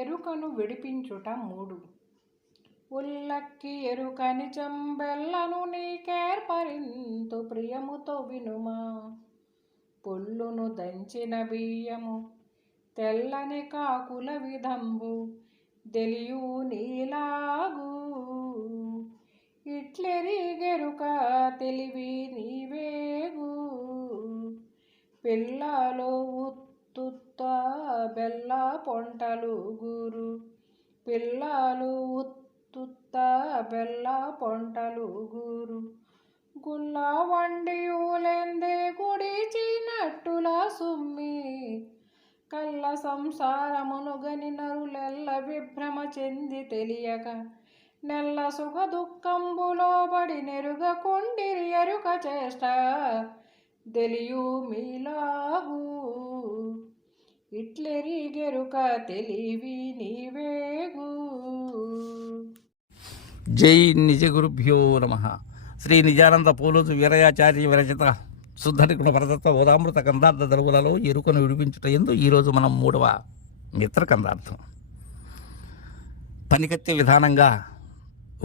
ఎరుకను విడిపించుట 3. ఉల్లక్కి ఎరుక నిజంబెల్లను నీకేర్పరింతు ప్రియముతో వినుమా. పొల్లును దంచిన బియ్యము తెల్లని కాకుల విధంబు దెలియు నీలాగు. ఇట్లెరిగెరుక తెలివి నీవేగు. పిల్లలో ఉత్తుత్త బెల్ల పొంటలు గురు. పిల్లలు ఉత్తుత్త బెల్ల పొంటలు గురు. గుల్ల వండియులెందే గుడిచినట్టుల సుమ్మి. కల్ల సంసారమును గని నరులెల్ల విభ్రమ చెంది తెలియక నెల్ల సుఖ దుఃఖంబులో బడి నెరుగ కొండిరి ఎరుక చేష్ట తెలియు మీలాగు. ఇట్లెరిగెరుక తెలివి నీవేగు. జై నిజ గురుభ్యో నమః. శ్రీ నిజానంద పోలోజు వీరయాచార్య విరచిత శుద్ధనిగుణ వరదత్వ బోధామృత కందార్థ దరువులలో ఎరుకను విడిపించుట ఎందు ఈరోజు మనం 3వ మిత్ర కందార్థం. పనికత్తే విధానంగా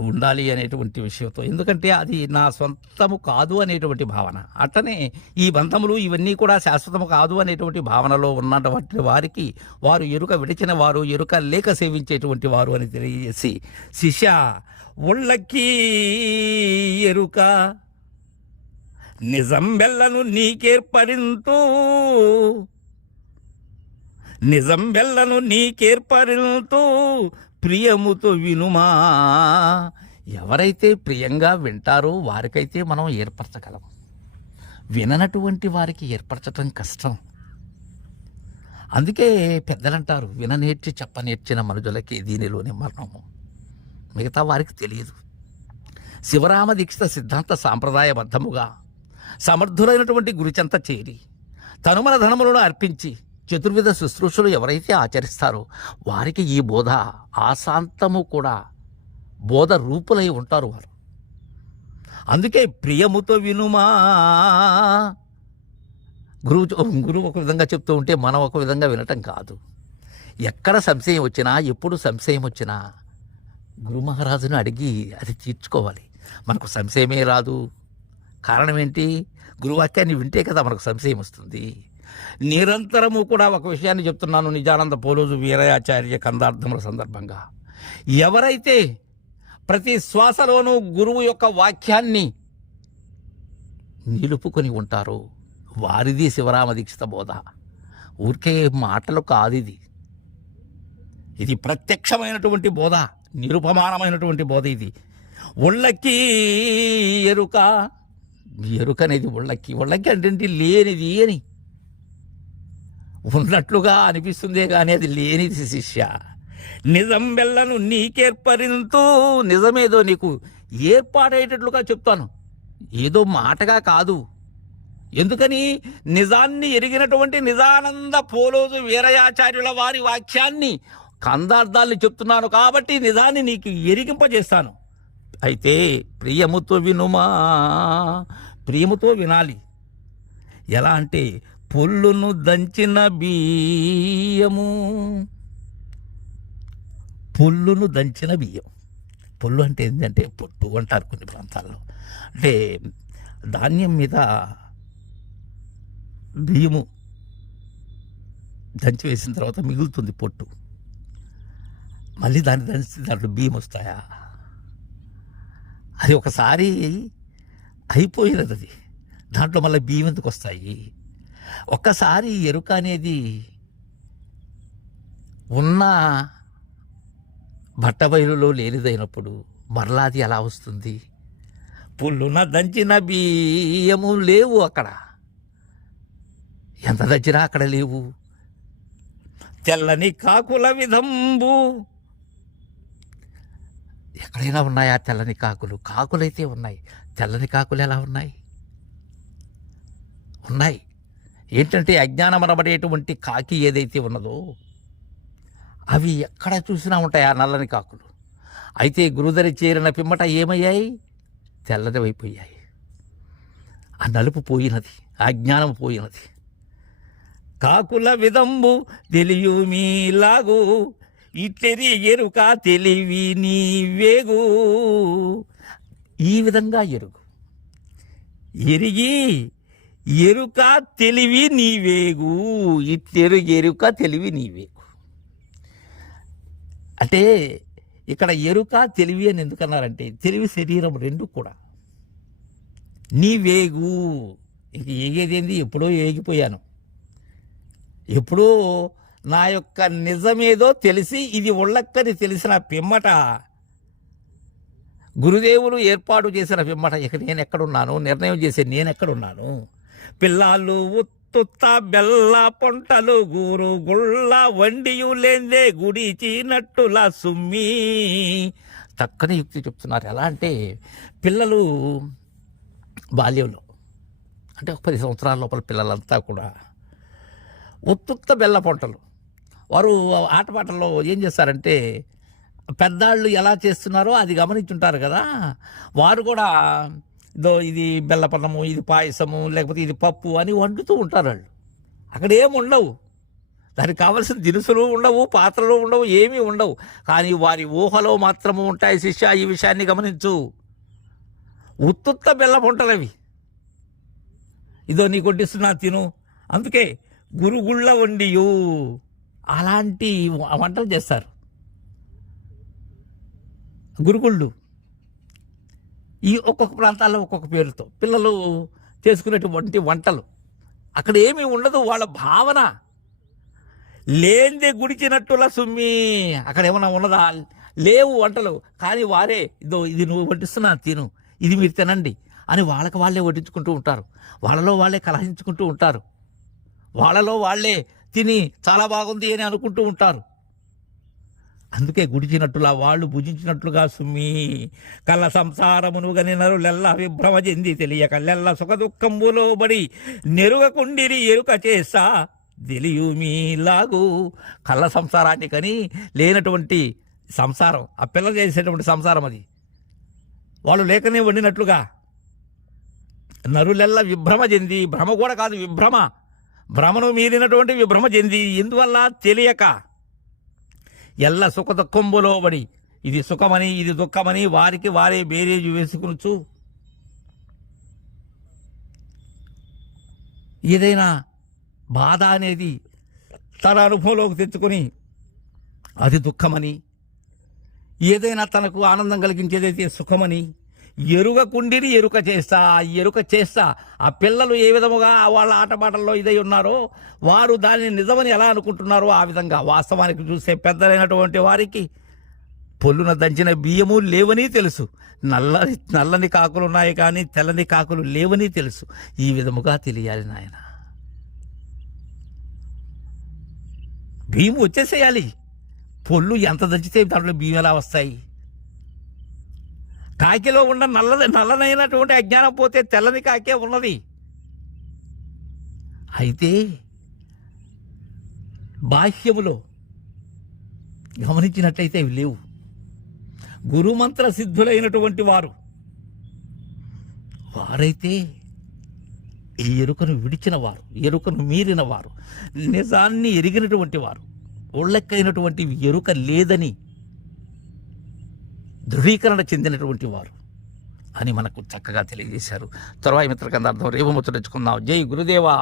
ఉండాలి అనేటువంటి విషయంతో, ఎందుకంటే అది నా సొంతము కాదు అనేటువంటి భావన. అట్లనే ఈ బంధములు ఇవన్నీ కూడా శాశ్వతము కాదు అనేటువంటి భావనలో ఉన్నటువంటి వారికి వారు ఎరుక విడిచిన వారు, ఎరుక లేక సేవించేటువంటి వారు అని తెలియజేసి, శిష్య ఉళ్ళకి ఎరుక నిజం బెల్లను నీకేర్పరింతు, నిజం బెల్లను నీకేర్పరింతు ప్రియముతో వినుమా. ఎవరైతే ప్రియంగా వింటారో వారికైతే మనం ఏర్పరచగలం. విననటువంటి వారికి ఏర్పరచటం కష్టం. అందుకే పెద్దలంటారు, విననేర్చి చెప్పనేర్చిన మనుజులకి దీనిలోనే మరణము, మిగతా వారికి తెలియదు. శివరామ దీక్షిత సిద్ధాంత సాంప్రదాయబద్ధముగా సమర్థులైనటువంటి గురిచెంత చేరి తనుమన ధనములను అర్పించి చతుర్విధ శుశ్రూషలు ఎవరైతే ఆచరిస్తారో వారికి ఈ బోధ ఆశాంతము కూడా బోధ రూపులై ఉంటారు వారు. అందుకే ప్రియముతో వినుమా. గురువు ఒక విధంగా చెప్తూ ఉంటే మనం ఒక విధంగా వినటం కాదు. ఎక్కడ సంశయం వచ్చినా, ఎప్పుడు సంశయం వచ్చినా గురు మహారాజును అడిగి అది తీర్చుకోవాలి. మనకు సంశయమే రాదు. కారణం ఏంటి? గురువాక్యాన్ని వింటే కదా మనకు సంశయం వస్తుంది. నిరంతరము కూడా ఒక విషయాన్ని చెప్తున్నాను నిజానంద పోలోజు వీరయాచార్య కందార్థముల సందర్భంగా. ఎవరైతే ప్రతి శ్వాసలోనూ గురువు యొక్క వాక్యాన్ని నిలుపుకొని ఉంటారో వారిది శివరామ దీక్షిత బోధ. ఊరికే మాటలు కాదు, ఇది ప్రత్యక్షమైనటువంటి బోధ, నిరుపమానమైనటువంటి బోధ. ఇది ఉళ్ళకి ఎరుక. ఎరుక అనేది ఉళ్ళకి అంటే లేనిది అని, ఉన్నట్లుగా అనిపిస్తుందే కానీ అది లేనిది శిష్య. నిజం బెల్లను నీకేర్పరింతు. నిజమేదో నీకు ఏర్పాటయ్యేటట్లుగా చెప్తాను, ఏదో మాటగా కాదు. ఎందుకని? నిజాన్ని ఎరిగినటువంటి నిజానంద పోలోజు వీరయాచార్యుల వారి వాక్యాన్ని, కందార్థాన్ని చెప్తున్నాను కాబట్టి నిజాన్ని నీకు ఎరిగింపజేస్తాను. అయితే ప్రియముతో వినుమా. ప్రియముతో వినాలి. ఎలా అంటే పొల్లును దంచిన బియ్యము. పొల్లును దంచిన బియ్యం. పొల్లు అంటే ఏంటంటే పొట్టు అంటారు కొన్ని ప్రాంతాల్లో. అంటే ధాన్యం మీద బియ్యము దంచి వేసిన తర్వాత మిగులుతుంది పొట్టు. మళ్ళీ దాన్ని దంచి దాంట్లో బియ్యం వస్తాయా? అది ఒకసారి అయిపోయినది. అది దాంట్లో మళ్ళీ బియ్యం ఎందుకు వస్తాయి? ఒక్కసారి ఎరుక అనేది ఉన్న బట్టబయలులో లేనిదైనప్పుడు మరలాది ఎలా వస్తుంది? పుల్లున దంచిన బియ్యము లేవు అక్కడ. ఎంత దంచినా అక్కడ లేవు. తెల్లని కాకుల విధంబు. ఎక్కడైనా ఉన్నాయా తెల్లని కాకులు? కాకులైతే ఉన్నాయి, తెల్లని కాకులు ఎలా ఉన్నాయి? ఉన్నాయి. ఏంటంటే అజ్ఞానం అనబడేటువంటి కాకి ఏదైతే ఉన్నదో అవి ఎక్కడ చూసినా ఉంటాయి ఆ నల్లని కాకులు. అయితే గురుదరి చేరిన పిమ్మట ఏమయ్యాయి? తెల్లనివైపోయాయి. ఆ నలుపు పోయినది, ఆ జ్ఞానం పోయినది. కాకుల విధంబు తెలియు మీలాగు ఇట్లెరి ఎరుక తెలివి నీవేగు. ఈ విధంగా ఎరుగు. ఎరిగి ఎరుక తెలివి నీవేగు. ఇట్లెరు ఎరుక తెలివి నీవేగు అంటే ఇక్కడ ఎరుక తెలివి అని ఎందుకన్నారంటే తెలివి శరీరం రెండు కూడా. నీవేగు ఇంక ఏగేదేంది, ఎప్పుడో ఏగిపోయాను, ఎప్పుడో నా యొక్క నిజమేదో తెలిసి ఇది ఒళ్ళక్కని తెలిసిన పిమ్మట, గురుదేవులు ఏర్పాటు చేసిన పిమ్మట ఇక నేను ఎక్కడున్నాను, నిర్ణయం చేసే నేను ఎక్కడున్నాను. పిల్లలు ఉత్తుత్త బెల్ల పొంటలు గురు గుళ్ళ వండియు లేందే గుడిచినట్టుల సుమ్మి. చక్కని యుక్తి చెప్తున్నారు. ఎలా అంటే పిల్లలు బాల్యంలో అంటే ఒక 10 సంవత్సరాల లోపల పిల్లలంతా కూడా ఉత్తుత్త బెల్ల పొంటలు, వారు ఆటపాటల్లో ఏం చేస్తారంటే పెద్దాళ్ళు ఎలా చేస్తున్నారో అది గమనించుంటారు కదా, వారు కూడా ఇది బెల్లపన్నము, ఇది పాయసము, లేకపోతే ఇది పప్పు అని వండుతూ ఉంటారు. వాళ్ళు అక్కడ ఏమి ఉండవు, దానికి కావలసిన దినుసులు ఉండవు, పాత్రలు ఉండవు, ఏమీ ఉండవు. కానీ వారి ఊహలో మాత్రము ఉంటాయి. శిష్య, ఈ విషయాన్ని గమనించు. ఉత్తుత్త బెల్ల పొంటలవి, ఇదో నీకు వడ్డిస్తున్నా తిను. అందుకే గురుగుళ్ళ వండియు అలాంటి వంటలు చేస్తారు. గురుగుళ్ళు ఈ ఒక్కొక్క ప్రాంతాల్లో ఒక్కొక్క పేరుతో పిల్లలు చేసుకునేటువంటి వంటలు. అక్కడ ఏమీ ఉండదు, వాళ్ళ భావన లేందే గుడిచినట్టుల సుమ్మి. అక్కడ ఏమన్నా ఉన్నదా? లేవు వంటలు. కానీ వారే ఇదో ఇది నువ్వు వడ్డిస్తున్నా తిను, ఇది మీరు తినండి అని వాళ్ళకి వాళ్ళే వడ్డించుకుంటూ ఉంటారు. వాళ్ళలో వాళ్ళే కలహించుకుంటూ ఉంటారు. వాళ్ళలో వాళ్ళే తిని చాలా బాగుంది అని అనుకుంటూ ఉంటారు. అందుకే గుడిచినట్టులా వాళ్ళు భుజించినట్లుగా సుమ్మి. కళ్ళ సంసారమును గని నరులెల్ల విభ్రమ చెంది తెలియక లెల్ల సుఖ దుఃఖంబులో బడి నెరుగకుండిరి ఎరుక చేసా తెలియుమీలాగు. కళ్ళ సంసారాన్ని కని లేనటువంటి సంసారం, ఆ పిల్ల చేసేటువంటి సంసారం అది వాళ్ళు లేకనే వండినట్లుగా నరులెల్ల విభ్రమ చెంది, భ్రమ కూడా కాదు విభ్రమ, భ్రమను మీరినటువంటి విభ్రమ చెంది, ఎందువల్ల తెలియక ఎల్ల సుఖ దుఃఖంబులో పడి ఇది సుఖమని ఇది దుఃఖమని వారికి వారే బేరేజు వేసుకునొచ్చు. ఏదైనా బాధ అనేది తన అనుభవంలోకి తెచ్చుకొని అది దుఃఖమని, ఏదైనా తనకు ఆనందం కలిగించేదైతే సుఖమని ఎరుగకుండిని ఎరుక చేస్తా. ఎరుక చేస్తా ఆ పిల్లలు ఏ విధముగా వాళ్ళ ఆటపాటల్లో ఇదై ఉన్నారో వారు దానిని నిజమని ఎలా అనుకుంటున్నారో ఆ విధంగా వాస్తవానికి చూస్తే పెద్దలైనటువంటి వారికి పొల్లున దంచిన బియ్యము లేవని తెలుసు, నల్లని కాకులు ఉన్నాయి కానీ తెల్లని కాకులు లేవని తెలుసు. ఈ విధముగా తెలియాలి నాయన. బియ్యం వచ్చేసేయాలి. పొల్లు ఎంత దంచితే దాంట్లో బియ్యం ఎలా వస్తాయి? కాకిలో ఉన్న నల్లనైనటువంటి అజ్ఞానం పోతే తెల్లని కాకే ఉన్నది. అయితే బాహ్యములో గమనించినట్లయితే ఇవి లేవు. గురుమంత్ర సిద్ధులైనటువంటి వారైతే ఈ ఎరుకను విడిచిన వారు, ఎరుకను మీరిన వారు, నిజాన్ని ఎరిగినటువంటి వారు, ఒళ్ళెక్కైనటువంటి ఎరుక లేదని ధృవీకరణ చెందినటువంటి వారు అని మనకు చక్కగా తెలియజేశారు. తరువాయి మిత్రకందార్థం రేపు ముచ్చటించుకుందాం. జై గురుదేవా.